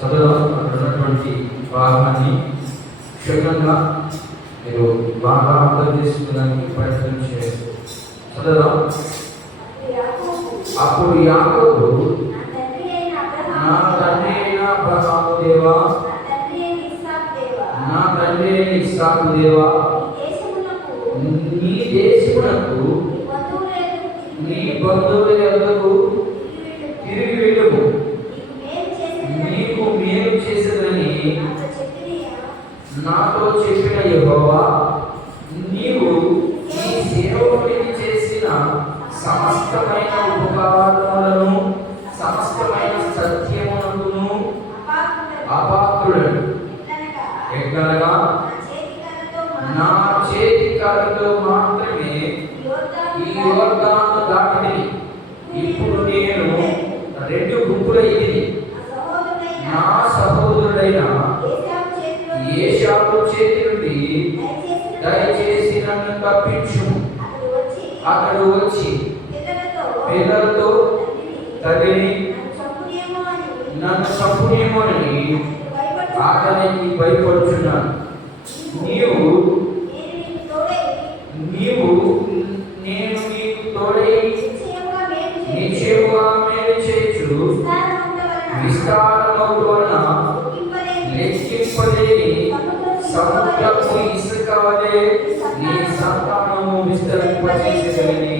చదవడం అక్కడ ఉన్నటువంటి భాగాన్ని క్షుణ్ణంగా మీరు బాగా అర్థం చేసుకోవడానికి ప్రయత్నం చేయాలి. చదవడం. అప్పుడు యాకోబు, నా తండ్రి అయిన అబ్రహాము దేవా, నా తండ్రి అయిన ఇస్సాకు దేవా, నీ దేశమునకు నీ బంధువుల యొద్దకు తిరిగి వెళ్ళుము, నీకు మేలు చేసేదని నాతో చెప్పిన యెహోవా, నీవు ఈ సేవకుడికి చేసిన సమస్తమైన ఉపకారములను సమస్తమైన సత్యములను అపాత్రుడను. ఎక్కడగా నా చేతి కర్రతో మాత్రమే ఈ యోర్దాను దాటిని. ఇప్పుడు నేను రెండు గుంపులయ్యి నా సహోదరుడైన ఏశావు చేతి నుండి దయచేసి నన్ను తప్పించు. అతడు వచ్చి పిల్లలతో తగిలి నన్ను చంపునేమోనని అతనికి భయపడుచున్నాను. నీవు నేను నీకు తోడై నిశ్చయముగా మేలు చేయొచ్చు. విస్తారమగు వలన లెక్కింపలేని సముద్రపు ఇసుక వలె నీ సంతానము విస్తరింపచేసేదని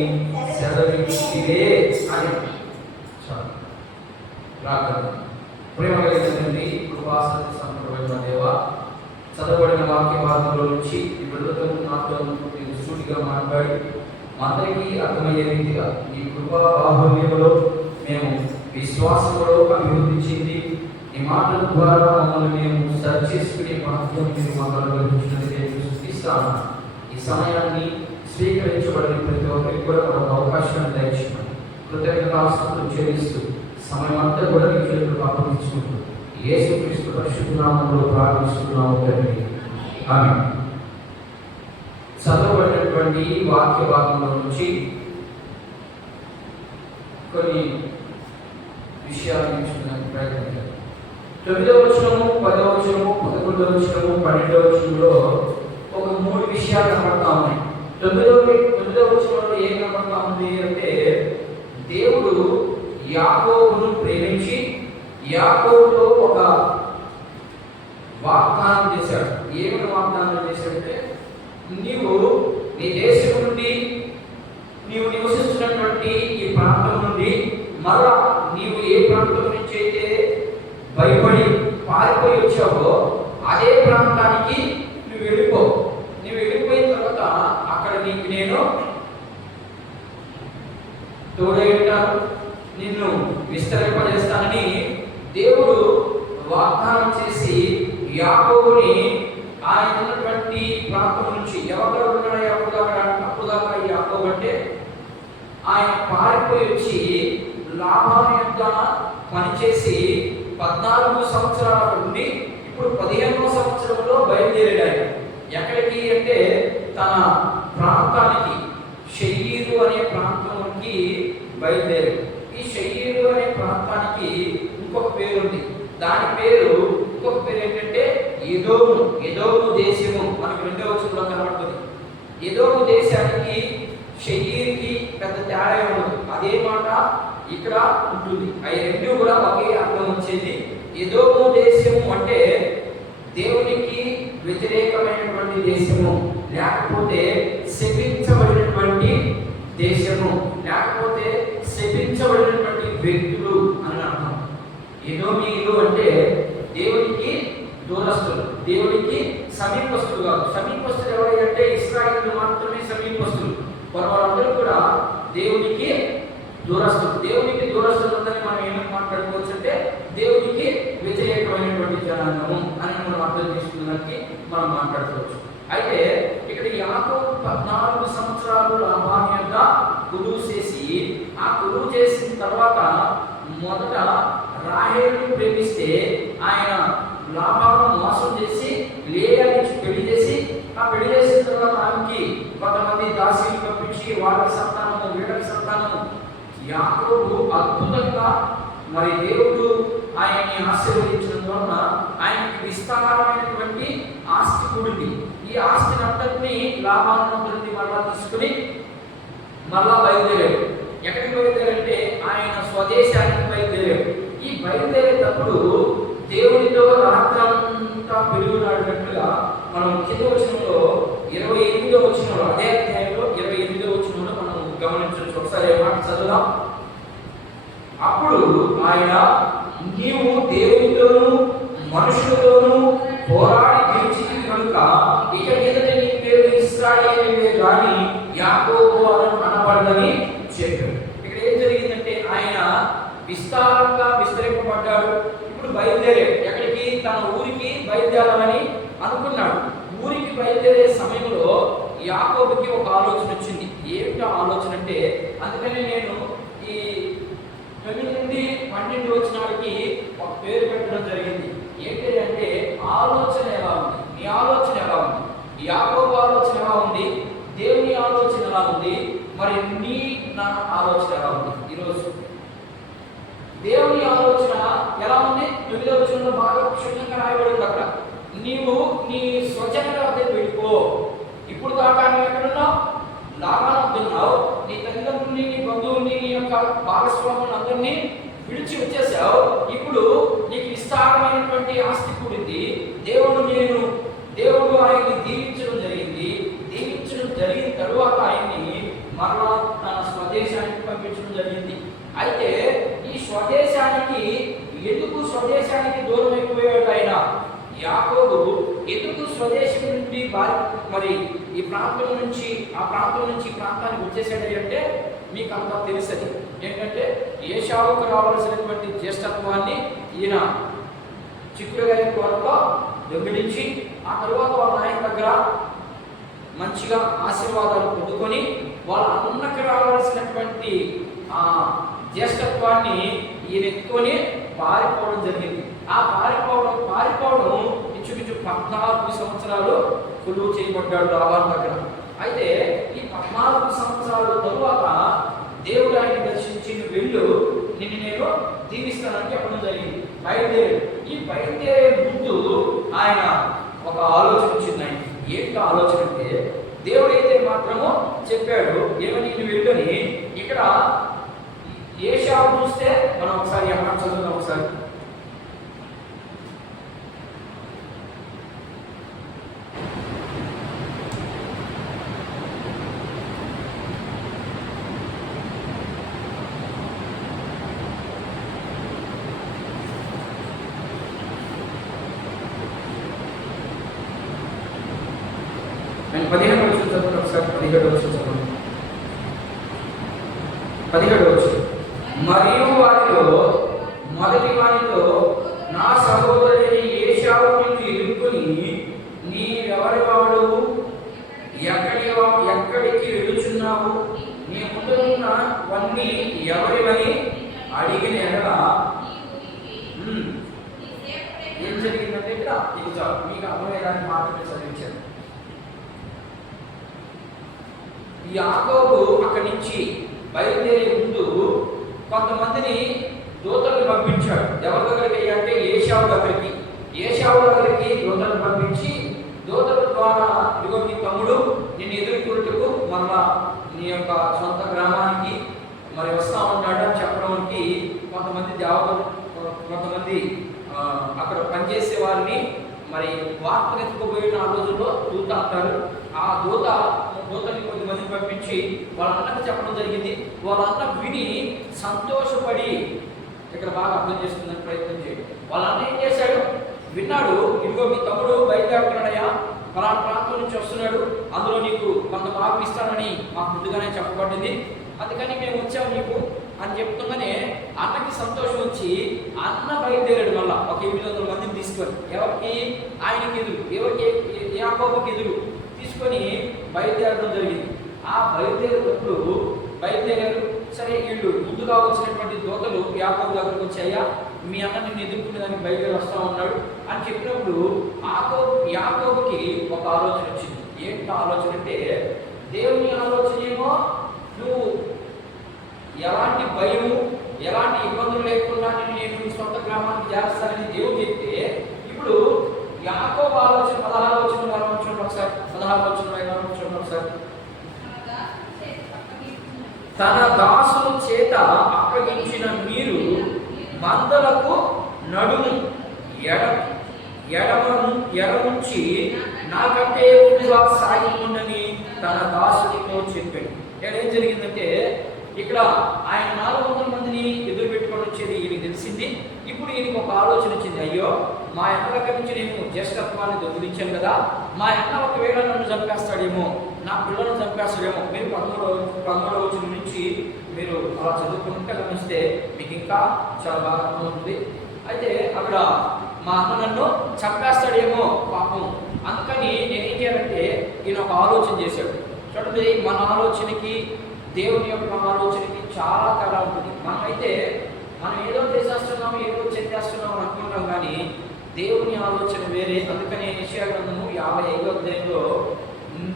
సెలవిచ్చితివే అని. ప్రార్థన. ప్రేమ కలిగిన తండ్రి, కృపాసక్తి సంపూర్ణమైన దేవా, చదవబడిన వాక్య భాగంలో నుంచి ఈ బిడ్డలతో నాతో మీరు సూటిగా మాట్లాడి మా అందరికీ అర్థమయ్యే రీతిగా ఈ కృపా బాహుల్యంలో మేము విశ్వాసంలో అభివృద్ధి చెంది ఈ మాటల ద్వారా మమ్మల్ని మేము సరి చేసుకునే భాగ్యం మీరు మాకు అనుగ్రహించినందుకు నేను స్తుతిస్తాను. ఈ సమయాన్ని స్వీకరించబడిన ప్రతి ఒక్కరికి కూడా మరొక అవకాశాన్ని దయచేయమని కృతజ్ఞతాస్తుతులు చెల్లిస్తూ సమయం అంతా కూడా మీ చేతులకు అప్పగించుకుంటూ యేసుక్రీస్తు పరిశుద్ధ నామములో ప్రార్థిస్తున్నాము తండ్రి, ఆమేన్. చదవబడినటువంటి వాక్య భాగంలో నుంచి కొన్ని విషయాలు నేర్చుకోవడానికి ప్రయత్నం చేద్దాం. 9వ వచనము, 10వ వచనము, 11వ వచనము, 12వ వచనంలో ఒక 3 విషయాలు కనబడతా ఉన్నాయి. 9వ వచనంలో ఏం కనబడతా ఉంది అంటే, దేవుడు యాకోబును ప్రేమించి యాకోబుతో ఒక వాగ్దానం చేశాడు. ఏమని వాగ్దానం చేశాడంటే, నీవు నీ దేశం నుండి నీవు నివసిస్తున్నటువంటి ఈ ప్రాంతం నుండి మరలా నీవు ఏ ప్రాంతం నుంచి అయితే భయపడి పారిపోయి వచ్చావో అదే ప్రాంతానికి నువ్వు వెళ్ళిపో. నువ్వు వెళ్ళిపోయిన తర్వాత అక్కడ నీకు నేను తోడై ఉంటాను, నిన్ను విస్తరింపజేస్తానని దేవుడు వాగ్దానం చేసి యాకోబుని ఆయన ఉన్నటువంటి ప్రాంతం నుంచి ఎవరు ఉన్నాడు అప్పుదాకా యాకోబు అంటే ఆయన పారిపోయి వచ్చి లాభాను యొక్క పనిచేసి 14 సంవత్సరాల నుండి ఇప్పుడు 15వ సంవత్సరంలో బయలుదేరాడు. ఎక్కడికి అంటే తన ప్రాంతానికి, షెయీరు అనే ప్రాంతానికి బయలుదేరాడు. ఈ షెయీరు అనే ప్రాంతానికి ఇంకొక పేరు ఉంది. దాని పేరు ఇంకొక పేరు ఏంటంటే ఎదోము. ఎదోము దేశము మనకు 2వ వచనంలో కనబడుతుంది. ఎదోము దేశానికి షెయీరుకి పెద్ద తేడా ఉండదు. అదే మాట ఇక్కడ ఉంటుంది. అవి రెండు కూడా ఒకే అర్థం వచ్చేది. ఎదోము దేశము అంటే దేవునికి వ్యతిరేకమైనటువంటి దేశము, లేకపోతే శపించబడినటువంటి దేశము, లేకపోతే శపించబడినటువంటి వ్యక్తులు అని అర్థం. ఎదోమీయులు అంటే దేవునికి దూరస్తులు, దేవునికి సమీపస్తులు కాదు. సమీపస్తులు ఎవరంటే ఇశ్రాయేలు మాత్రమే సమీపస్తులు. వారందరూ కూడా దేవునికి దూరస్తులు. దేవునికి దూరస్తులు ఉందని మనం ఏమని మాట్లాడుకోవచ్చు అంటే దేవునికి వ్యతిరేకమైనటువంటి జనాంగము అని మనం అర్థం చేసుకోవడానికి మనం మాట్లాడుకోవచ్చు. అయితే ఇక్కడ యాకోబు 14 సంవత్సరాలు లాభాను యొక్క కొలువు చేసి, ఆ కొలువు చేసిన తర్వాత మొదట రాహేలును ప్రేమిస్తే ఆయన లాభాను మోసం చేసి లేయాని పెళ్లి చేసి, ఆ పెళ్లి చేసిన తర్వాత ఆమెకి కొంతమంది దాసీలు పంపించి వాళ్ళకి సంతానము వీళ్ళకి సంతానము. యాకోబు అద్భుతంగా మరి దేవుడు ఆయన్ని ఆశీర్వదించడం వలన ఆయనకి విస్తారమైనటువంటి ఆస్తి కూడింది. ఈ ఆస్తిని అంతటినీ లాభాన్ని మళ్ళా తీసుకుని మళ్ళా బయలుదేరాడు. ఎక్కడికి బయలుదేరంటే ఆయన స్వదేశానికి బయలుదేరాడు. ఈ బయలుదేరేటప్పుడు దేవునితో రాత్రంతా పెరుగునాడినట్టుగా మనం కింద వచనంలో 28వ వచనంలో, అదే అధ్యాయంలో 28వ వచనంలో మనం గమనించవచ్చు. ఒకసారి మాట చదువుదాం. అప్పుడు ఆయన, నీవు దేవునితోనూ మనుషులతోనూ పోరాడి గెలిచింది కనుక ఇక మీదట నీ పేరు ఇశ్రాయేలువే గాని యాకోబు అనబడదని చెప్పాడు. ఇక్కడ ఏం జరిగిందంటే ఆయన విస్తారంగా విస్తరింపబడ్డాడు. ఇప్పుడు బయలుదేరాడు. ఎక్కడికి? తన ఊరికి బయలుదేరాలని అనుకున్నాడు. ఊరికి బయలుదేరే సమయంలో యాకోబుకి ఒక ఆలోచన వచ్చింది. ఏమిటో ఆలోచన అంటే, అందుకని నేను ఈ 9 నుండి 12 వచనాలకి ఒక పేరు పెట్టడం జరిగింది. ఏంటి అంటే, ఆలోచన ఎలా ఉంది, నీ ఆలోచన ఎలా ఉంది, యాకోబు ఆలోచన ఎలా ఉంది, దేవుని ఆలోచన ఎలా ఉంది, మరి నా ఆలోచన ఎలా ఉంది. ఈరోజు దేవుని ఆలోచన ఎలా ఉంది? 9వ వచనంలో బాగా క్షుణ్ణంగా రాయబడింది. అక్కడ నీవు నీ స్వజనుల వద్దకు వెళ్ళిపో. ఇప్పుడు దాకా నువ్వు ఎక్కడున్నావు? లాభాలున్నావు. నీ తల్లిదండ్రుల్ని, నీ బంధువుల్ని, నీ యొక్క భాగస్వాములను అందరినీ విడిచి వచ్చేసావు. ఇప్పుడు నీకు విస్తారమైనటువంటి ఆస్తి కూడింది. దేవుడు ఆయన్ని దీవించడం జరిగింది. దీవించడం జరిగిన తరువాత ఆయన్ని మరలా తన స్వదేశానికి పంపించడం జరిగింది. అయితే ఈ స్వదేశానికి దూరం అయిపోయాడు ఆయన. యాకోబు ఎందుకు స్వదేశం నుండి మరి ఈ ప్రాంతం నుంచి ఆ ప్రాంతానికి వచ్చేసాడు అంటే మీకు అంతా తెలుసది. ఏంటంటే ఏశావుకు రావాల్సినటువంటి జ్యేష్ఠత్వాన్ని ఈయన చిక్కుడుగా వరకు దొంగిలించి ఆ తరువాత వాళ్ళ నాయన దగ్గర మంచిగా ఆశీర్వాదాలు పొందుకొని వాళ్ళ అన్నకి రావాల్సినటువంటి ఆ జ్యేష్ఠత్వాన్ని ఈయన ఎత్తుకొని పారిపోవడం జరిగింది. ఆ పారిపోవడం ఇంచుమించు 14 సంవత్సరాలు కొలువు చేయబడ్డాడు లాబాను దగ్గర. అయితే ఈ 14 సంవత్సరాల తరువాత దేవుడు ఆయన దర్శించి, నువ్వు వెళ్ళు, నేను దీవిస్తానని చెప్పడం జరిగింది. ఈ బయలుదేరే ముందు ఆయన ఒక ఆలోచన వచ్చింది. ఆయన ఏంటో ఆలోచన అంటే, దేవుడైతే మాత్రము చెప్పాడు ఏమని, నువ్వు వెళ్ళని. ఇక్కడ ఏశావు చూస్తే మనం ఒకసారి అమ్మ చదువుదాం. ఒకసారి నేను 15 వచ్చి చదువుతాను. ఒకసారి 17 వచ్చి చదవండి. 17 వచ్చి, మరియు వారిలో మొదటి వారితో, నా సహోదరుని ఏశావు నిన్ను ఎదుర్కొని, నీవెవరి వాడు, ఎక్కడికి వెళుచున్నావు, నీ ముందున్నవన్నీ ఎవరివని అడిగిన ఎడల ఏం జరిగిందంటే, ఇక్కడ ఇది చాలు, మీకు అర్థమయ్యేదాన్ని మాత్రమే చదివించాను. ఈ యాకోబు అక్కడి నుంచి బయలుదేరే ముందు కొంతమందిని దూతలను పంపించాడు. ఎవరి దగ్గరికి అంటే ఏశావు దగ్గరికి దూతలను పంపించి, దూతల ద్వారా ఇదిగో నీ తమ్ముడు నిన్ను ఎదుర్కొంటూ మళ్ళా నీ యొక్క సొంత గ్రామానికి మరి వస్తా ఉన్నాడు అని చెప్పడానికి కొంతమంది అక్కడ పనిచేసే వారిని మరి వార్తను ఎత్తుకుపోయిన ఆ రోజుల్లో దూత అంటారు. ఆ దూతని కొద్దిమంది పంపించి వాళ్ళ అన్నకు చెప్పడం జరిగింది. వాళ్ళ అన్న విని సంతోషపడి, ఇక్కడ బాగా అర్థం చేసుకుందని ప్రయత్నం చేయండి. వాళ్ళ అన్న ఏం చేశాడు? విన్నాడు, ఇదిగో మీ తమ్ముడు బయలుదేరుతున్నాడయ్యా, ఫలానా ప్రాంతం నుంచి వస్తున్నాడు, అందులో నీకు కొంత భాగం ఇస్తానని మాకు ముందుగానే చెప్పబడింది, అందుకని మేము వచ్చాము నీకు అని చెప్తుందనే అన్నకి సంతోషం వచ్చి అన్న బయలుదేరాడు. మళ్ళా ఒక 800 మందిని తీసుకొని, ఎవరికి? ఆయనకి ఎదురు, ఎవరికి? యాకోబుకి ఎదురు తీసుకొని బయలుదేరడం జరిగింది. ఆ బయలుదేరేటప్పుడు బయలుదేరారు. సరే, వీళ్ళు ముందుగా వచ్చినటువంటి దూతలు యాకోబు దగ్గరకు వచ్చాయా, మీ అన్న నిన్ను ఎదుర్కొనేదానికి బయలుదేరి వస్తా ఉన్నాడు అని చెప్పినప్పుడు యాకోబుకి ఒక ఆలోచన వచ్చింది. ఏంటి ఆలోచన అంటే, దేవుని ఆలోచన నువ్వు ఎలాంటి భయము, ఎలాంటి ఇబ్బందులు లేకుండా చేస్తానని దేవుడు చెప్తే, ఇప్పుడు యాకోబు ఆలోచన 16 వచనం చూడండి ఒకసారి. 16 వచనం చూడండి ఒకసారి. తన దాసుల చేత అప్పగించిన మీరు మందలకు నడుము ఎడముంచి నాకంటే ముందుగా సాగిపోండని తన దాసులతో చెప్పాడు. ఇక్కడ ఏం జరిగిందంటే, ఇక్కడ ఆయన 400 మందిని ఎదురు పెట్టుకొని వచ్చేది ఈయనకి తెలిసింది. ఇప్పుడు ఈయనకి ఒక ఆలోచన వచ్చింది, అయ్యో మా అన్న దగ్గర నుంచి నేను జ్యేష్ఠత్వాన్ని దొంగిలించాను కదా, మా అన్న ఒకవేళ నన్ను చంపేస్తాడేమో, నా పిల్లలను చంపేస్తాడేమో. మీరు 13వ వచనం నుంచి మీరు అలా చదువుకుంటే గమనిస్తే మీకు ఇంకా చాలా బాగా అర్థమవుతుంది. అయితే అక్కడ మా అన్న నన్ను చంపేస్తాడేమో పాపం, అందుకని నేనేం చేయాలంటే ఈయన ఒక ఆలోచన చేశాడు. చూడండి, మన ఆలోచనకి దేవుని యొక్క ఆలోచనకి చాలా తేడా ఉంటుంది. మనం ఏదో చేసేస్తున్నాము, ఏదో చేసేస్తున్నాము అని అనుకుంటాం, కానీ దేవుని ఆలోచన వేరే. అందుకని యెషయా గ్రంథము 55వ అధ్యాయంలో,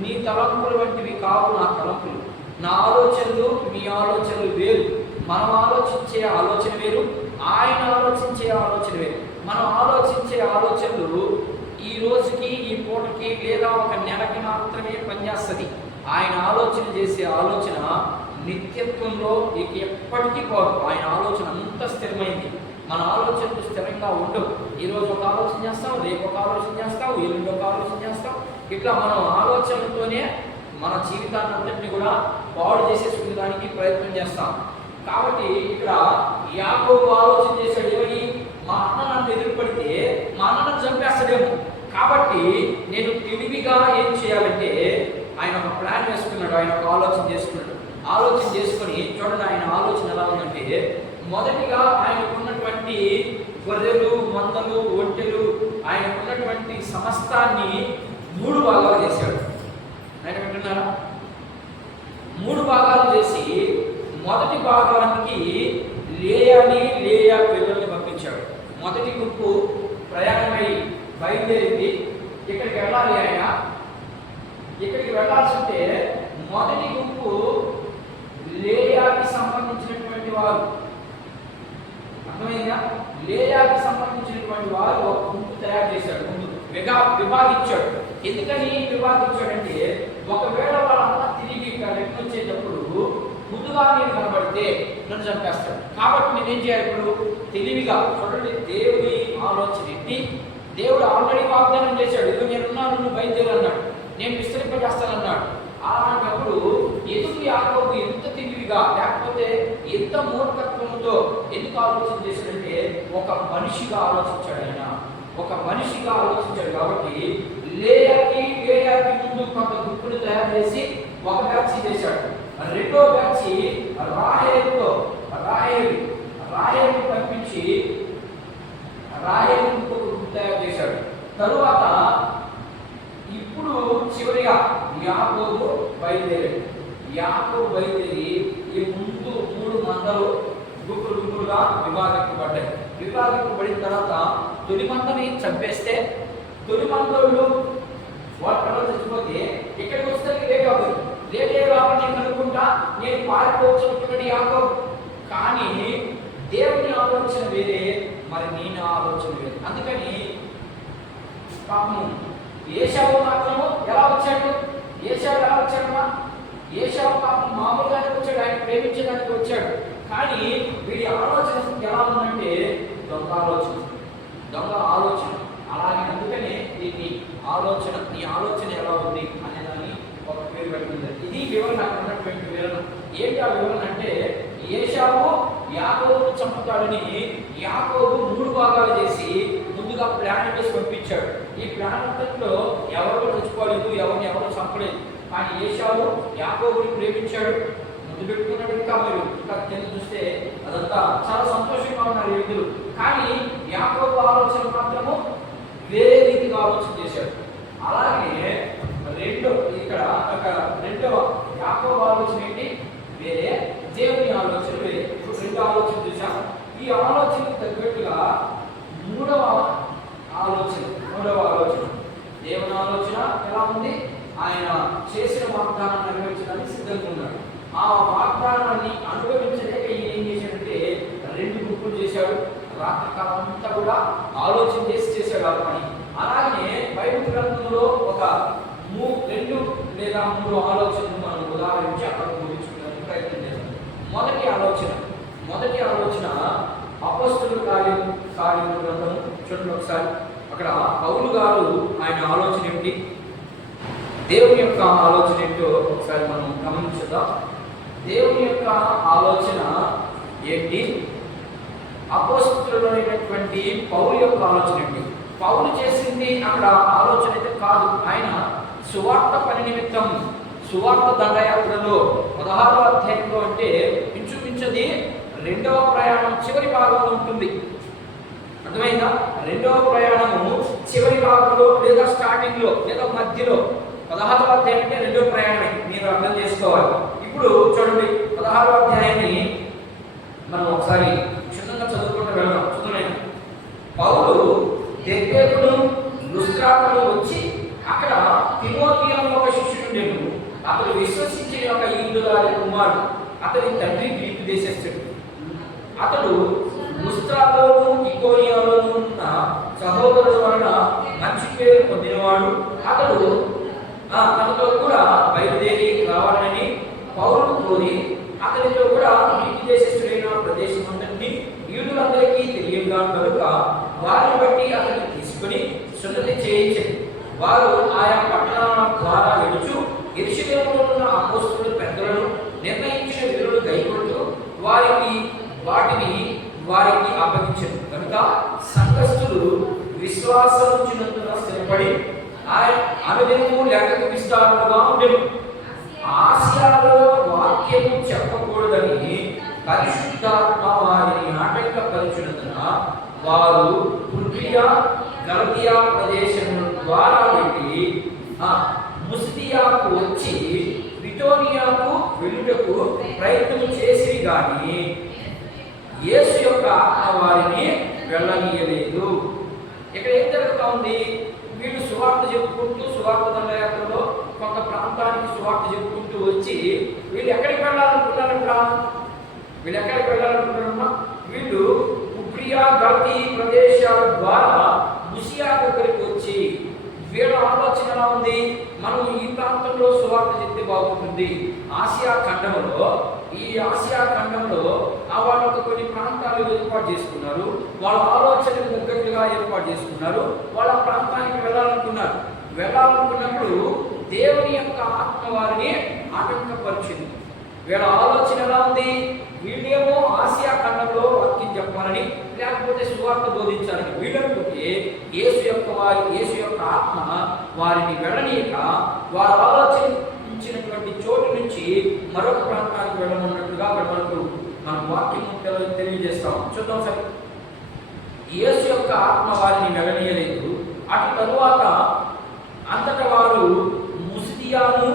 నీ తలంపులు వంటివి కావు నా తలంపులు, నా ఆలోచనలు మీ ఆలోచనలు వేరు. మనం ఆలోచించే ఆలోచన వేరు, ఆయన ఆలోచించే ఆలోచన వేరు. మనం ఆలోచించే ఆలోచనలు ఈ రోజుకి, ఈ పూటకి, లేదా ఒక నెలకి మాత్రమే పనిచేస్తుంది. ఆయన ఆలోచన చేసే ఆలోచన నిత్యత్వంలో ఇక ఎప్పటికీ పోదు. ఆయన ఆలోచన అంత స్థిరమైంది. మన ఆలోచనలు స్థిరంగా ఉండవు. ఈరోజు ఒక ఆలోచన చేస్తాం, రేపు ఒక ఆలోచన చేస్తాం, ఎల్లుండి ఒక ఆలోచన చేస్తాం. ఇట్లా మనం ఆలోచనలతోనే మన జీవితాన్ని అంతటిని కూడా పాడు చేసేసుకునేదానికి ప్రయత్నం చేస్తాం. కాబట్టి ఇక్కడ యాకోబు ఆలోచన చేశాడు, ఏమని, మా అన్న నన్ను ఎదురుపడితే మా అన్నను చంపేస్తాడేమో, కాబట్టి నేను తెలివిగా ఏం చేయాలంటే ఆయన ఒక ప్లాన్ వేసుకున్నాడు. ఆయన ఒక ఆలోచన చేసుకున్నాడు. ఆలోచన చేసుకొని చూడండి, ఆయన ఆలోచన ఎలా ఉందంటే, మొదటిగా ఆయనకున్నటువంటి గొర్రెలు, మందలు, ఒంటెలు, ఆయనకున్నటువంటి సమస్తాన్ని 3 భాగాలు చేశాడు. ఆయన వింటున్నారా? 3 భాగాలు చేసి మొదటి భాగానికి లేయా పిల్లల్ని పంపించాడు. మొదటి గుంపు ప్రయాణమై బయలుదేరింది. ఇక్కడికి వెళ్ళాలి. ఆయన ఇక్కడికి వెళ్ళాల్సి ఉంటే మొదటి గుంపు లేయాకి సంబంధించినటువంటి వారు, అర్థమైందా? లేయాకి సంబంధించినటువంటి వారు ఒక గుంపు తయారు చేశాడు. ముందు విభాగించాడు. ఎందుకని విభాగించాడంటే, ఒకవేళ వాళ్ళంతా తిరిగి లెక్క వచ్చేటప్పుడు ముందుగా నేను కనబడితే నన్ను చంపేస్తాడు. కాబట్టి నేనేం చేయాలి? ఇప్పుడు తెలివిగా చూడండి, దేవుడి ఆలోచన ఎట్టి, దేవుడు ఆల్రెడీ వాగ్దానం చేశాడు, ఇదిగో నేనున్నాను, నువ్వు బయలుదేరు అన్నాడు, నేను విస్తరింపజేస్తానన్నాడు. అలాంటప్పుడు ఎందుకు యాకోబు ఎంత తెలివిగా, లేకపోతే ఎంత మూర్ఖత్వంతో ఎందుకు ఆలోచన చేశాడంటే, ఒక మనిషిగా ఆలోచించాడు. ఆయన ఒక మనిషిగా ఆలోచించాడు. కాబట్టి లేయాకి ముందు కొంత గుంపును తయారు చేసి ఒక బ్యాచ్ చేశాడు. రెండో బ్యాచ్ రాహేలు పంపించి రాహేలు తయారు చేశాడు. తరువాత ఇప్పుడు చివరిగా యాకోబు బయలుదేరాడు. బయలుదేరి ఈ ముందు 3 మందలు గుంపులుగా విభాగింపబడ్డాయి. విభాగింపబడిన తర్వాత తొలి మందని చంపేస్తే, తొలి మందలు వాళ్ళ చచ్చిపోతే ఇక్కడికి వస్తే లేట్ అవుతుంది. లేట్ అయ్యే లోపల నేను కనుక్కుంటా, నేను పారిపోవచ్చు అనుకున్నాడు యాకోబు. కానీ దేవుని ఆలోచన వేరే, మరి నేను ఆలోచన వేరే. అందుకని పాపం ఏశావు మాత్రము ఎలా వచ్చాడు? ఏశావు పాపం మామూలుగానే వచ్చాడు, ఆయన ప్రేమించడానికి వచ్చాడు. కానీ వీడి ఆలోచన ఎలా ఉందంటే దొంగ ఆలోచన. అలాగే అందుకనే దీన్ని నీ ఆలోచన ఎలా ఉంది అనేదాన్ని ఒక పేరు పెట్టింది. ఇది వివరణ, అక్కడ ఉన్నటువంటి వివరణ. ఏంటి ఆ వివరణ అంటే, ఏశావు యాకోబును చంపుతాడని యాకోబు 3 భాగాలు చేసి ముందుగా ప్లాన్ వేసి పంపించాడు. ఈ ప్లాన్ అంతట్లో ఎవరు చచ్చిపోలేదు, ఎవరు చంపలేదు. కానీ ఏశావు యాకోబుని ప్రేమించాడు, ముందు పెట్టుకున్నాడు. ఇంకా కింద చూస్తే అదంతా చాలా సంతోషంగా ఉన్నారు వ్యక్తులు. కానీ యాకోబు ఆలోచన మాత్రము వేరే రీతిగా ఆలోచన చేశాడు. అలాగే రెండవ యాకోబు ఆలోచన ఏంటి? వేరే, దేవుని ఆలోచన వేరే. ఇప్పుడు 2 ఆలోచన చూసాం. ఈ ఆలోచనకు తగ్గట్టుగా మూడవ ఆలోచన దేవుని ఆలోచన ఎలా ఉంది? ఆయన చేసిన వాగ్దానాన్ని నెరవేర్చడానికి సిద్ధంగా ఉన్నాడు. ఆ వాగ్దానాన్ని అనుభవించలేక ఈయన ఏం చేశాడంటే 2 గుంపులు చేశాడు. రాత్రి కాలం అంతా కూడా ఆలోచన చేశాడు ఆ పని. అలాగే బైబిల్ గ్రంథంలో ఒక 2 లేదా 3 ఆలోచనలు మనం ఉదాహరించి అక్కడ ముగించుకోవడానికి ప్రయత్నం చేద్దాం. మొదటి ఆలోచన అపోస్తలుల కార్యముల గ్రంథం చూడండి ఒకసారి. అక్కడ పౌలు గారు ఆయన ఆలోచన ఏంటి, దేవుని యొక్క ఆలోచన ఏంటో ఒకసారి మనం గమనించుదాం. దేవుని యొక్క ఆలోచన ఏంటి, అపోస్తలుడైనటువంటి పౌలు యొక్క ఆలోచన ఏంటి. పౌలు చేసింది అక్కడ ఆలోచన అయితే కాదు. ఆయన సువార్త పని నిమిత్తం సువార్త దండయాత్రలో 16వ అధ్యాయంలో అంటే ఇంచుమించుది 2వ ప్రయాణం చివరి భాగంలో ఉంటుంది. అర్థమైందా? 2వ ప్రయాణము చివరి భాగంలో లేదా స్టార్టింగ్ లో లేదా మధ్యలో. 16వ అధ్యాయం అంటే 2వ ప్రయాణమే, మీరు అర్థం చేసుకోవాలి. ఇప్పుడు చూడండి 16వ అధ్యాయాన్ని మనం ఒకసారి క్షుణ్ణంగా చదువుకుంటూ వెళ్దాం. చదువునైనా పౌలు దెర్బేకును లుస్త్రాకును వచ్చి అక్కడ తిమోతియు అనే ఒక శిష్యుడు ఉండేను. అతడు విశ్వసించిన ఒక యూదురాలి కుమారుడు. అతని తండ్రి గ్రీకు దేశస్థుడు. అతడు లుస్త్రాలోను ఇకోనియాలోను ఉన్న సహోదరుల వలన మంచి పేరు పొందినవాడు. అతడు తనతో కూడా బయలుదేరి రావాలని పౌరులు కోరి అతనితో కూడా గ్రీకు దేశస్థుడైన ప్రదేశం అంతటిని యూదులందరికీ తెలియగా కనుక వారిని బట్టి అతన్ని తీసుకుని సున్నతి చేయించారు. వారు ఆయా పట్టణాల ద్వారా వెడుచు యెరూషలేములో ఉన్న అపోస్తలుల పెద్దలను నిర్ణయించిన విధులను కైకొడుతూ వాటిని వారికి అప్పగించారు. కనుక సంఘస్థులు విశ్వాసముంచినందున స్థిరపడి అనుదినము లెక్కకు విస్తారముగా ఉండెను. ఆసియాలో వాక్యము చెప్పకూడదని పరిశుద్ధాత్మ వారిని ఆటంకపరచునందున వారు పుర్గియా గలతియా ప్రదేశముల ద్వారా వెళ్ళి ముసిదియాకు వచ్చి బితోనియాకు వెళ్ళుటకు ప్రయత్నం చేసి గాని యేసు యొక్క ఆత్మ వారిని వెళ్ళనీయలేదు. ఇక్కడ ఏం జరుగుతా ఉంది? వీళ్ళు సువార్త చెప్పుకుంటూ సువార్త దండయాత్రలో కొంత ప్రాంతానికి సువార్త చెప్పుకుంటూ వచ్చి వీళ్ళు ఎక్కడికి వెళ్ళాలనుకున్నారన్నా వీళ్ళు ఉగ్రియా గలతీ ప్రదేశాల ద్వారా ముసియా దగ్గరికి వచ్చి వీళ్ళ ఆలోచన ఎలా ఉంది? మనం ఈ ప్రాంతంలో సువార్త చెప్తే బాగుంటుంది. ఆసియా ఖండంలో వాళ్ళు కొన్ని ప్రాంతాలు ఏర్పాటు చేసుకున్నారు. వాళ్ళ ఆలోచనకు తగ్గట్టుగా ఏర్పాటు చేసుకున్నారు. వాళ్ళ ప్రాంతానికి వెళ్ళాలనుకున్నప్పుడు దేవుని యొక్క ఆత్మ వారిని ఆటంకపరిచింది. వీళ్ళ ఆలోచన ఎలా ఉంది? వీళ్ళేమో ఆసియా ఖండంలో వాక్యం చెప్పాలని లేకపోతే సువార్త బోధించాలని వీళ్ళనుకుంటే యేసు యొక్క ఆత్మ వారిని వెళ్ళనీయక వారు ఆలోచించినటువంటి చోటు నుంచి మరొక ప్రాంతానికి వెళ్ళమన్నట్టుగా మనం వాక్యం తెలియజేస్తాం. చూద్దాం సార్. యేసు యొక్క ఆత్మ వారిని వెళ్ళనీయలేదు. అటు తరువాత అంతటా వారు ముసిదియాను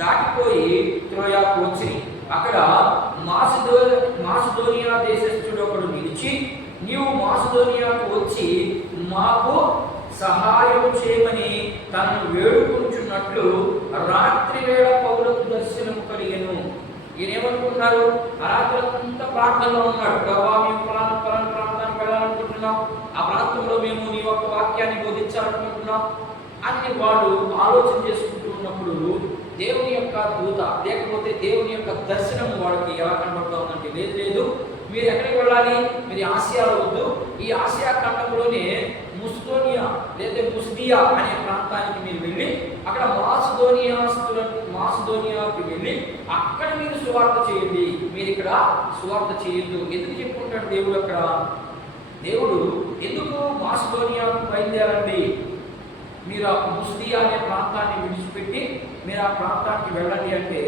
దాటిపోయి త్రోయాకు వచ్చి అక్కడ మాసిదోనియా దేశస్థుడు ఒకడు నిలిచి, నీవు మాసిదోనియాకు వచ్చి మాకు సహాయం చేయమని తనను వేడుకుంటున్నట్లు రాత్రి వేళ పౌలకు దర్శనం కలిగెను. ఈయన ఏమనుకుంటున్నారు? రాత్రి అంతా ప్రార్థనలో ఉన్నాడు. ప్రభావ మేము ఫలానా ప్రాంతానికి వెళ్ళాలనుకుంటున్నాం, ఆ ప్రాంతంలో మేము నీ యొక్క వాక్యాన్ని బోధించాలనుకుంటున్నాం అని వాడు ఆలోచన చేసుకుంటూ ఉన్నప్పుడు దేవుని యొక్క దూత లేకపోతే దేవుని యొక్క దర్శనం వాడికి ఎలా కనబడుతూ ఉందంటే, లేదు మీరు ఎక్కడికి వెళ్ళాలి? మీరు ఆసియాలో వద్దు, ఈ ఆసియా ఖండంలోనే ముసిదియా అనే ప్రాంతానికి మీరు వెళ్ళి అక్కడ మాసిదోనియాకి వెళ్ళి అక్కడ మీరు సువార్త చేయండి, మీరు ఇక్కడ సువార్త చేయొద్దు. ఎందుకు చెప్పుకుంటాడు దేవుడు? అక్కడ దేవుడు ఎందుకు మాసిదోనియాకు బయలుదేరండి, మీరు ఆ ముసిదియా అనే ప్రాంతాన్ని విడిచిపెట్టి మీరు ఆ ప్రాంతానికి వెళ్ళండి అంటే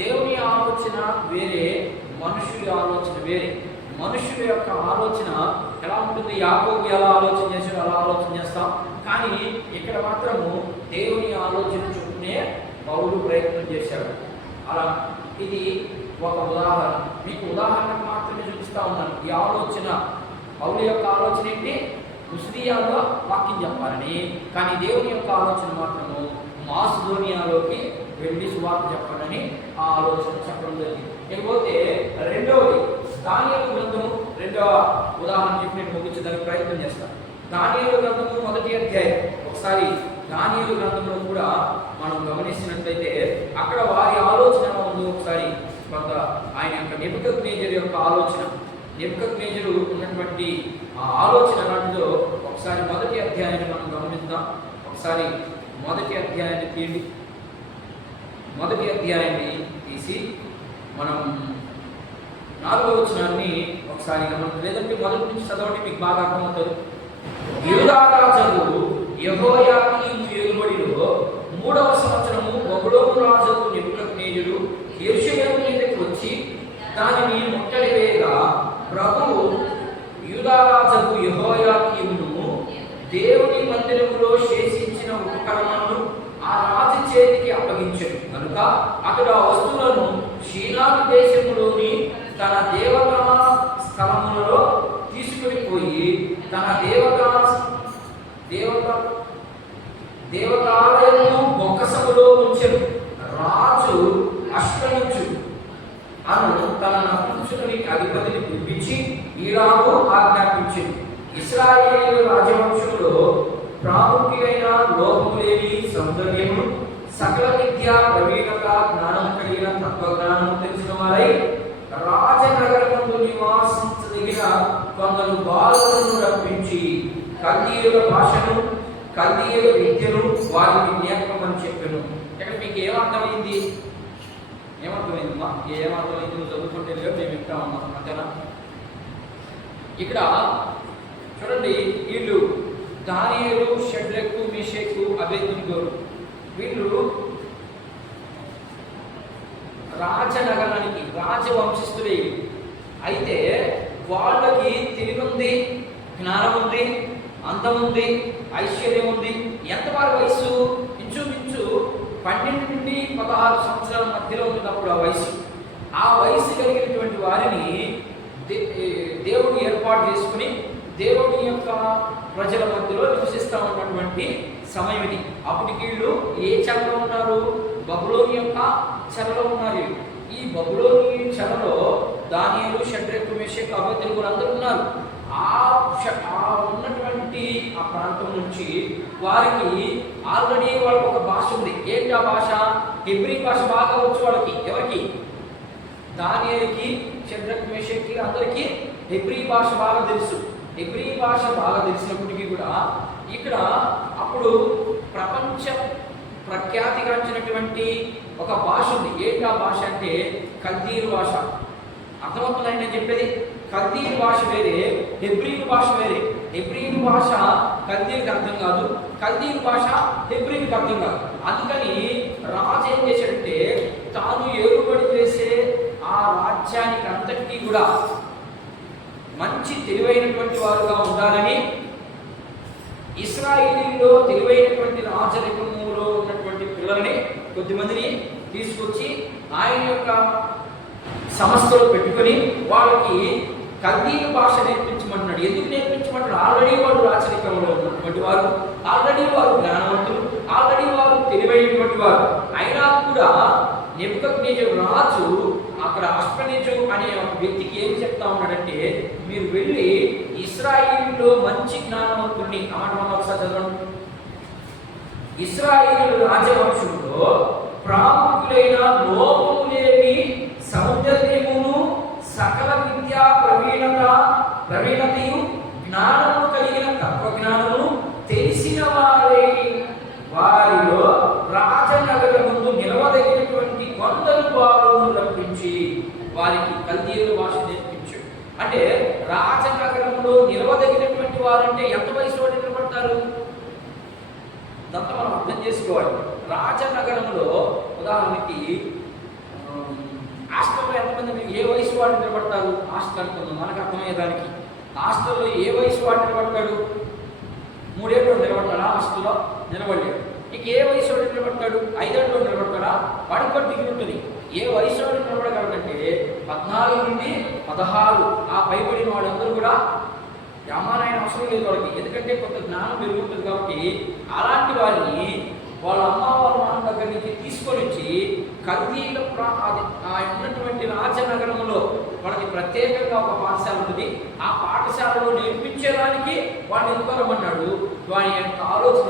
దేవుని ఆలోచన వేరే, మనుషుల ఆలోచన వేరే. మనుషుల యొక్క ఆలోచన ఎలా ఉంటుంది? యాకోబు ఎలా ఆలోచన చేశాడో అలా ఆలోచన చేస్తాం. కానీ ఇక్కడ మాత్రము దేవుని ఆలోచన చొప్పునే పౌలు ప్రయత్నం చేశాడు. అలా ఇది ఒక ఉదాహరణ, మీకు ఉదాహరణకు మాత్రమే చూపిస్తా ఉన్నాను. ఈ ఆలోచన పౌలు యొక్క ఆలోచన ఏంటి? ముసిదియాలో వాక్యం చెప్పాలని. కానీ దేవుని యొక్క ఆలోచన మాత్రము మాసిదోనియాలోకి వెళ్ళి సువార్త చెప్పాలని ఆ ఆలోచన చెప్పడం జరిగింది. లేకపోతే రెండవది దానియేలు గ్రంథము 2వ ఉదాహరణ చెప్పి నేను ముగించడానికి ప్రయత్నం చేస్తాను. దానియేలు గ్రంథము 1వ అధ్యాయం. ఒకసారి దానియేలు గ్రంథంలో కూడా మనం గమనించినట్లయితే అక్కడ వారి ఆలోచన ఉంది. ఒకసారి కొంత ఆయన యొక్క నెబుకద్నెజరు యొక్క ఆలోచన, నెబుకద్నెజరు ఉన్నటువంటి ఆ ఆలోచన నాటిలో ఒకసారి 1వ అధ్యాయాన్ని మనం గమనిద్దాం. ఒకసారి 1వ అధ్యాయాన్ని తీయండి. 1వ అధ్యాయాన్ని తీసి మనం 4వ వచనాన్ని ఒకసారి గమనిద్దాం. లేదంటే మొదటి నుంచి చదవండి, మీకు బాగా అర్థమవుతుంది. యూదా రాజు యెహోయాకీము ఏలుబడిలో 3వ సంవత్సరము బబులోను రాజు నెబుకద్నెజరు యెరూషలేము మీదకి వచ్చి దానిని ముట్టడివేయగా ప్రభువు యూదా రాజు యెహోయాకీమును దేవుని మందిరములో శేషించిన ఉపకరణములను ఆ రాజు చేతికి అప్పగించాడు కనుక అతడు ఆ వస్తువులను షీనారు దేశములోని తన దేవతా స్థలములలో తీసుకుని పోయి తన దేవతాలయము బొక్కసములో ఉంచెను. రాజు అశ్వనుచు అను తన నపుంసకుని అధిపతిని పిలిపించి ఈలాగు ఆజ్ఞాపించింది. ఇశ్రాయేలు రాజవంశంలో ప్రాముఖ్యమైన లోపము లేని సౌందర్యము, సకల విద్య, ప్రవీణత, జ్ఞానం కలిగిన తత్వజ్ఞానము తెలిసిన వారై రాజనగరములో నివాసించదగిన కొందరు బాలులను రప్పించి కల్దీయుల భాషను, కల్దీయుల విద్యను వారికి నేర్పమని చెప్పాను. ఇక్కడ మీకు ఏమర్థమైంది? ఏమర్థమైందమ్మా? ఏమర్థమైంది? నువ్వు చదువుకుంటే లేవు, మేము ఇంకా ఉన్నాం అంతేనా? ఇక్కడ చూడండి, వీళ్ళు దానియేలు, షడ్రకు, మేషకు, అబేద్నెగోరు వీళ్ళు రాజనగరానికి రాజవంశస్థులే. అయితే వాళ్ళకి తెలివి ఉంది, జ్ఞానం ఉంది, అందం ఉంది, ఐశ్వర్యం ఉంది. ఎంతవారి వయసు? ఇంచుమించు 12 నుండి 16 సంవత్సరాల మధ్యలో ఉన్నప్పుడు ఆ వయసు. ఆ వయసు కలిగినటువంటి వారిని దేవుడు ఏర్పాటు చేసుకుని దేవుని యొక్క ప్రజల మధ్యలో నివసిస్తూ ఉన్నటువంటి సమయం ఇది. అప్పటికి వీళ్ళు ఏ చెరలో ఉన్నారు? బబులోను యొక్క చెరలో ఉన్నారు. ఈ బబులోని చెరలో దానియేలు, షడ్రకు, మేషకు, అబేద్నెగోరు అందరూ ఉన్నారు. ఆ ఉన్నటువంటి ఆ ప్రాంతం నుంచి వారికి ఆల్రెడీ వాళ్ళకి ఒక భాష ఉంది. ఏంటి ఆ భాష? హెబ్రీ భాష బాగా వచ్చు వాళ్ళకి. ఎవరికి? దానియేలుకి, షడ్రకు, మేషకి అందరికీ హెబ్రీ భాష బాగా తెలుసు. హెబ్రీ భాష బాగా తెలిసినప్పటికీ కూడా ఇక్కడ అప్పుడు ప్రపంచ ప్రఖ్యాతిగాంచినటువంటి ఒక భాష ఉంది. ఏంటి ఆ భాష అంటే కల్దీయుల భాష. అర్థమవుతుందని నేను చెప్పేది? కల్దీయుల భాష వేరే, హెబ్రీయుల భాష వేరే. హెబ్రీయుల భాష కల్దీయులకు అర్థం కాదు, కల్దీయుల భాష హెబ్రీయులకు అర్థం కాదు. అందుకని రాజు ఏం చేశాడంటే తాను ఏలుబడి చేసే ఆ రాజ్యానికి అంతటికీ కూడా మంచి తెలివైనటువంటి వారుగా ఉండాలని ఇశ్రాయేలీలో తెలివైనటువంటి రాజరికములో ఉన్నటువంటి పిల్లల్ని కొద్దిమందిని తీసుకొచ్చి ఆయన యొక్క సంస్థలో పెట్టుకొని వాళ్ళకి కల్దీయుల భాష నేర్పించమంటున్నాడు. ఎందుకు నేర్పించమంటాడు? ఆల్రెడీ వాడు రాజరికంలో ఉన్నటువంటి వారు, ఆల్రెడీ వారు జ్ఞానవంతులు, ఆల్రెడీ వారు తెలివైనటువంటి వారు. అయినా కూడా నెబుకద్నెజరు రాజు అక్కడ అష్పెనెజరు అనే ఒక వ్యక్తికి ఏం చెప్తా ఉన్నాడంటే, మీరు వెళ్ళి ఇశ్రాయేలులో మంచి జ్ఞానవంతుడిని అన్నమాట ఒకసారి చదవండి. ఇశ్రాయేలు రాజవంశంలో ప్రాముఖ్యులైన లోపము లేని సౌందర్యమును, సకల విద్యా ప్రవీణతయు, జ్ఞానము కలిగిన తత్వజ్ఞానమును తెలిసిన వారిలో రాజనగర ముందు నిలవదగినటువంటి కొందరు బాలులను రప్పించి వారికి కల్దీయుల భాష నేర్పించాడు. అంటే రాజనగరంలో నిలవదగినటువంటి వారంటే ఎంత వయసు వాడు నిలబడతారు? ఇదంతా మనం అర్థం చేసుకోవాలి. రాజనగరంలో ఉదాహరణకి హాస్టల్లో ఎంతమంది ఏ వయసు వాడు నిలబడతారు? హాస్టల్ అనుకుందాం, మనకు అర్థమయ్యేదానికి. హాస్టల్లో ఏ వయసు వాడు నిలబడతాడు? 3 ఏళ్ళు నిలబడతాడా? హాస్టల్లో నిలబడలేడు. ఇక ఏ వయసు వాడు నిలబడతాడు? 5 ఏళ్ళు నిలబడతాడా? వాడికి కూడా దిగులు ఉంటుంది. ఏ వయసు వాడు నిలబడగలడంటే 14 నుండి 16 ఆ పైబడిన వాళ్ళందరూ కూడా అమ్మానాయన అవసరం లేదు వాళ్ళకి, ఎందుకంటే కొంత జ్ఞానం పెరుగుతుంది. కాబట్టి అలాంటి వారిని వాళ్ళ అమ్మ వాళ్ళ నాన్న దగ్గర నుంచి తీసుకొని వచ్చి కల్దీయుల ఉన్నటువంటి రాజనగరంలో వాళ్ళకి ప్రత్యేకంగా ఒక పాఠశాల ఉంటుంది. ఆ పాఠశాలలో నేర్పించేదానికి వాడిని ఎందుకరమన్నాడు. వాడి యొక్క ఆలోచన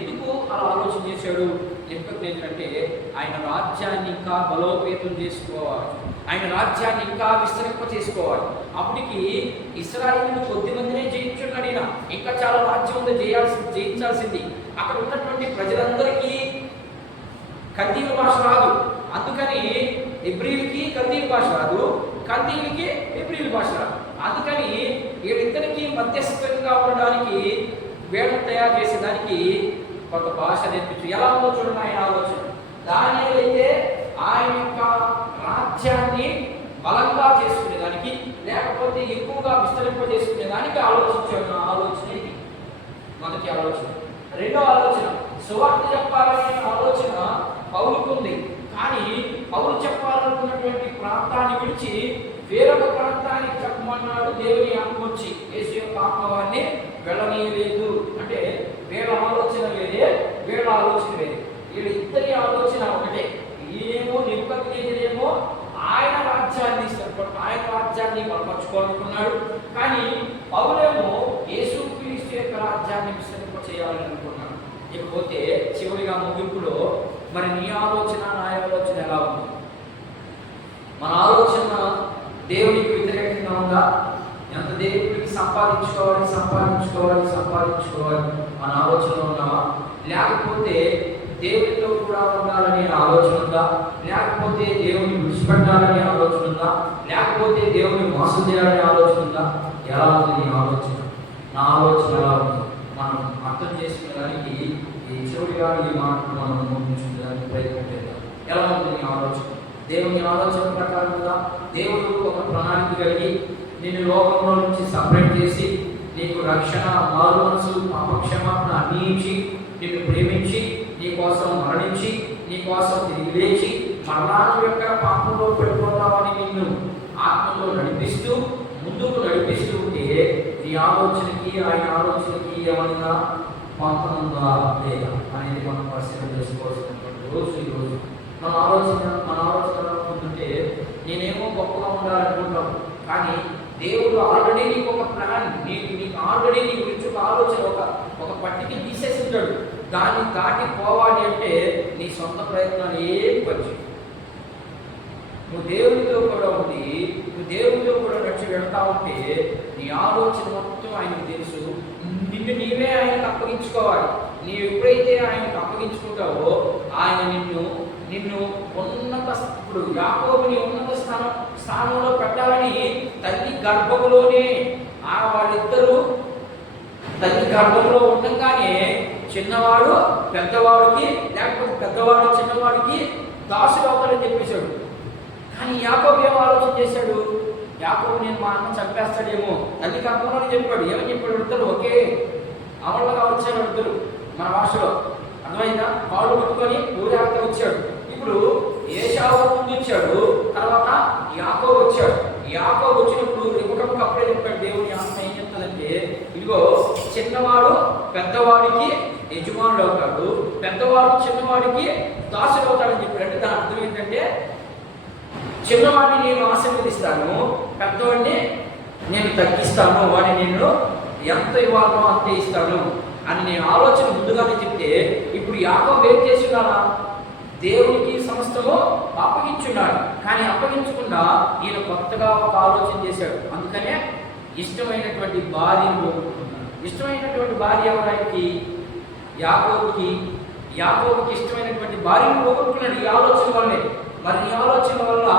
ఎందుకు అలా ఆలోచన చేశాడు? ఎందుకంటే ఆయన రాజ్యాన్ని ఇంకా బలోపేతం చేసుకోవాలి, ఆయన రాజ్యాన్ని ఇంకా విస్తరింప చేసుకోవాలి. అప్పటికి ఇశ్రాయేలును కొద్ది మందినే జయించున్నాడు ఈయన. ఇంకా చాలా రాజ్యం ఉంది జయించాల్సింది. అక్కడ ఉన్నటువంటి ప్రజలందరికీ కల్దీయుల భాష రాదు, అందుకని హెబ్రీయులకి కల్దీయుల భాష రాదు, కల్దీయులకి హెబ్రీయుల భాష రాదు. అందుకని వీళ్ళిద్దరికీ మధ్యస్థంగా ఉండడానికి వేళను తయారు చేసేదానికి ఒక భాష నేర్పించు. ఎలా ఉందో చూడండి ఆయన ఆలోచన. దానియేలు అయితే ఆయన యొక్క రాజ్యాన్ని బలంగా చేసుకునేదానికి, లేకపోతే ఎక్కువగా విస్తరింపజేసుకునేదానికి ఆలోచించాడు. ఆలోచన ఇది మొదటి ఆలోచన. రెండో ఆలోచన, సువార్త చెప్పాలనే ఆలోచన పౌలుకుంది. కానీ పౌలు చెప్పాలనుకున్నటువంటి ప్రాంతాన్ని విడిచి వేరొక ప్రాంతానికి చెప్పమన్నాడు దేవుని ఆత్మ వచ్చి. యేసు యొక్క ఆత్మవాన్ని వెళ్ళనీయలేదు. అంటే వీళ్ళ ఆలోచన వేరే, వీళ్ళ ఆలోచన వేరే. వీళ్ళిద్దరి ఆలోచన ఒకటే. ఏమో నిబ్బేమో ఆయన రాజ్యాన్ని బలపరచుకోవాలనుకున్నాడు. కానీ పౌలేమో యేసు క్రీస్తు యొక్క రాజ్యాన్ని విస్తరింప చేయాలని అనుకున్నాడు. ఇకపోతే చివరిగా ముగింపులో మరి నీ ఆలోచన నా ఆలోచన ఎలా ఉంది? మన ఆలోచన దేవునికి వ్యతిరేకంగా ఉందా? ఎంత దేవుడికి సంపాదించుకోవాలి మన ఆలోచనలో ఉన్నావా? లేకపోతే దేవుడితో కూడా ఉండాలనే ఆలోచన ఉందా? లేకపోతే దేవుని విడిచిపెట్టాలనే ఆలోచన ఉందా? లేకపోతే దేవుని మోసం చేయాలనే ఆలోచన ఉందా? ఎలా ఉంది నీ ఆలోచన? నా ఆలోచన ఎలా ఉంది? మనం అర్థం చేసుకునేదానికి ఈ చివరిగా ఈ మాటను మనం ముగించుకోవడానికి ప్రయత్నం చేద్దాం. ఎలా ఉంది నీ ఆలోచన? దేవుని ఆలోచన ప్రకారంగా దేవుడు ఒక ప్రణాళిక కలిగి నిన్ను లోకంలో నుంచి సపరేట్ చేసి నీకు రక్షణ, మారు మనసు, పాపక్షమాపణ అన్నీ ఇచ్చి నిన్ను ప్రేమించి నీ కోసం మరణించి నీ కోసం తిరిగి లేచి మరణాల యొక్క పాపంలో పడిపోతామని నిన్ను ఆత్మలో నడిపిస్తూ ముందుకు నడిపిస్తూ ఉంటే నీ ఆలోచనకి ఆయన ఆలోచనకి ఏమన్నా పంపనుందా లేదా అనేది మనం పరిశీలన చేసుకోవాల్సినటువంటి రోజు ఈ రోజు. మన ఆలోచన ఉంటుంటే నేనేమో గొప్పగా ఉండాలనుకుంటాం, కానీ దేవుడు ఆల్రెడీ నీకు ఒక ప్లాన్, నీకు ఆల్రెడీ నీ గురించి ఒక ఆలోచన ఒక పట్టికి తీసేసి ఉంటాడు. దాన్ని దాటి పోవాలి అంటే నీ సొంత ప్రయత్నాలు ఏం పని. నువ్వు దేవుడితో కూడా ఉండి నువ్వు దేవుడితో కూడా నడిచి వెళ్తా ఉంటే నీ ఆలోచన మొత్తం ఆయనకు తెలుసు. నిన్ను నీవే ఆయనకు అప్పగించుకోవాలి. నీవు ఎప్పుడైతే ఆయనకు అప్పగించుకుంటావో ఆయన నిన్ను ఉన్నత, ఇప్పుడు యాకోబుని ఉన్నత స్థానంలో పెట్టాలని తల్లి గర్భంలోనే వాళ్ళిద్దరూ తల్లి గర్భంలో ఉండగానే చిన్నవాడు పెద్దవాడికి, లేకపోతే పెద్దవాడు చిన్నవాడికి దాసుడు అవుతాడని చెప్పేశాడు. కానీ యాకోబు ఏమో ఆలోచన చేశాడు, యాకోబు నేను మా అన్న చంపేస్తాడేమో తల్లి గర్భంలోనే చెప్పాడు. ఏమని చెప్పాడు? ఇద్దరు ఒకే అమలుగా వచ్చాడు, ఇద్దరు మన భాషలో అర్థమైందా? కాళ్ళు పట్టుకొని ఊరేగంతా వచ్చాడు. ఇప్పుడు ఏశావు ముందు వచ్చాడు, తర్వాత యాకోబు వచ్చాడు. యాకోబు వచ్చినప్పుడు రిబకాకు అప్పుడే చెప్పాడు దేవుని ఆత్మ ఏం చెప్తుందంటే, ఇదిగో చిన్నవాడు పెద్దవాడికి యజమానుడు అవుతాడు, పెద్దవాడు చిన్నవాడికి దాసుడు అవుతాడని చెప్పాడు. అంటే దాని అర్థం ఏంటంటే చిన్నవాడిని నేను ఆశీర్వదిస్తాను, పెద్దవాడిని నేను తగ్గిస్తాను, వాడిని నేను ఎంత ఇవ్వాలో అంతే ఇస్తాను అని నేను ఆలోచన ముందుగానే చెప్తే, ఇప్పుడు యాకోబు ఏం చేస్తున్నాడా? దేవునికి సమస్తము అప్పగించున్నాడు. కానీ అప్పగించకుండా ఈయన కొత్తగా ఒక ఆలోచన చేశాడు. అందుకనే ఇష్టమైనటువంటి భార్యను పోగొట్టుకున్నాడు. ఇష్టమైనటువంటి భార్య ఎవరికి? యాకోబుకి ఇష్టమైనటువంటి భార్యను పోగొట్టుకున్నాడు ఈ ఆలోచన వల్లే. మరి ఈ ఆలోచన వల్ల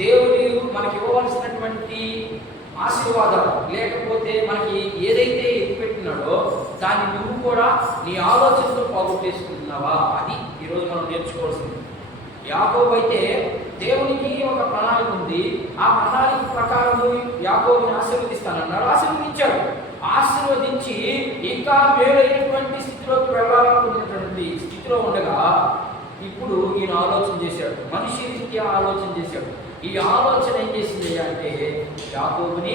దేవుడు మనకి ఇవ్వవలసినటువంటి ఆశీర్వాదాలు, లేకపోతే మనకి ఏదైతే ఎత్తిపెట్టినాడో దాన్ని నువ్వు కూడా నీ ఆలోచనతో పోగొట్టేసుకుంటున్నావా? అది ఈరోజు మనం నేర్చుకోవాల్సింది. యాకోబు అయితే దేవునికి ఒక ప్రణాళిక ఉంది. ఆ ప్రణాళిక ప్రకారం యాకోబుని ఆశీర్వదిస్తానన్నాడు, ఆశీర్వదించాడు. ఆశీర్వదించి ఇంకా మేలైనటువంటి స్థితిలోకి వెళ్ళాలనుకున్నటువంటి స్థితిలో ఉండగా ఇప్పుడు ఈయన ఆలోచన చేశాడు, మనిషి రీత్యా ఆలోచన చేశాడు. ఈ ఆలోచన ఏం చేసింది అంటే యాకోబుని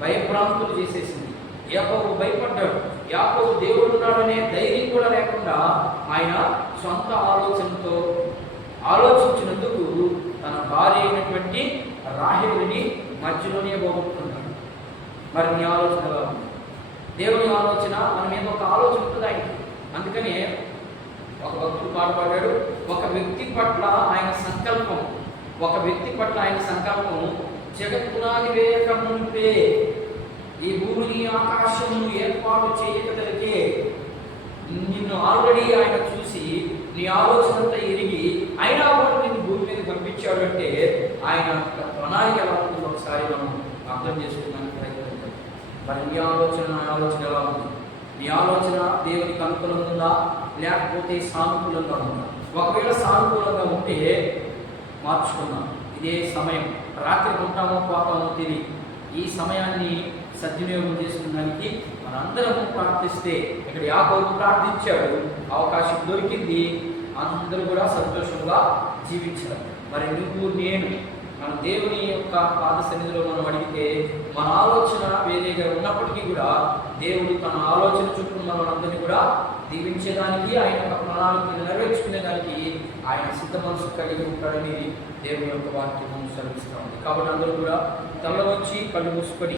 భయభ్రాంతులు చేసేసింది. యాకోబు భయపడ్డాడు. యాకోబు దేవుడు ఉన్నాడనే ధైర్యం కూడా లేకుండా ఆయన సొంత ఆలోచనతో ఆలోచించినందుకు తన భార్య అయినటువంటి రాహేలుని మధ్యలోనే పోగొట్టుకుంటాడు. మరి నీ ఆలోచన ఎలా ఉంది? దేవుని ఆలోచన మన మీద ఒక ఆలోచన ఉంటుంది ఆయనకి. అందుకనే ఒక భక్తుడు పాట పాడాడు, ఒక వ్యక్తి పట్ల ఆయన సంకల్పం, జగత్పునాది వేయక మునిపే ఈ భూమిని ఆకాశమును ఏర్పాటు చేయగలిగే నిన్ను ఆల్రెడీ ఆయన చూసి నీ ఆలోచనంతా ఎరిగి అయినా కూడా నిన్ను భూమి మీద పంపించాడు అంటే ఆయన ప్రణాళిక ఎలా ఉంటుందో ఒకసారి మనం అర్థం చేసుకున్నాను ప్రయత్నం. మరి నీ ఆలోచన నా ఆలోచన ఎలా ఉంది? నీ ఆలోచన దేవునికి అనుకూలంగా ఉందా లేకపోతే సానుకూలంగా ఉందా? ఒకవేళ సానుకూలంగా ఉంటే మార్చుకుందాం. ఇదే సమయం, రాత్రి ఉంటామో పోతామో తెలియదు. ఈ సమయాన్ని సద్వినియోగం చేసుకున్నానికి మనందరము ప్రార్థిస్తే, ఇక్కడ యాకోబు ప్రార్థించాడు, అవకాశం దొరికింది, అందరూ కూడా సంతోషంగా జీవించారు. మరి నువ్వు నేను మన దేవుని యొక్క పాద సన్నిధిలో మనం అడిగితే మన ఆలోచన వేరేగా ఉన్నప్పటికీ కూడా దేవుడు తన ఆలోచన చుట్టూ మనందరినీ కూడా దీవించేదానికి, ఆయన యొక్క ప్రణాళికను నెరవేర్చుకునేదానికి ఆయన సిద్ధ మనసు కలిగి ఉంటాడని దేవుని యొక్క వాక్యం సెలవిస్తూ ఉంది. కాబట్టి అందరూ కూడా తల వచ్చి కళ్ళు మూసుకొని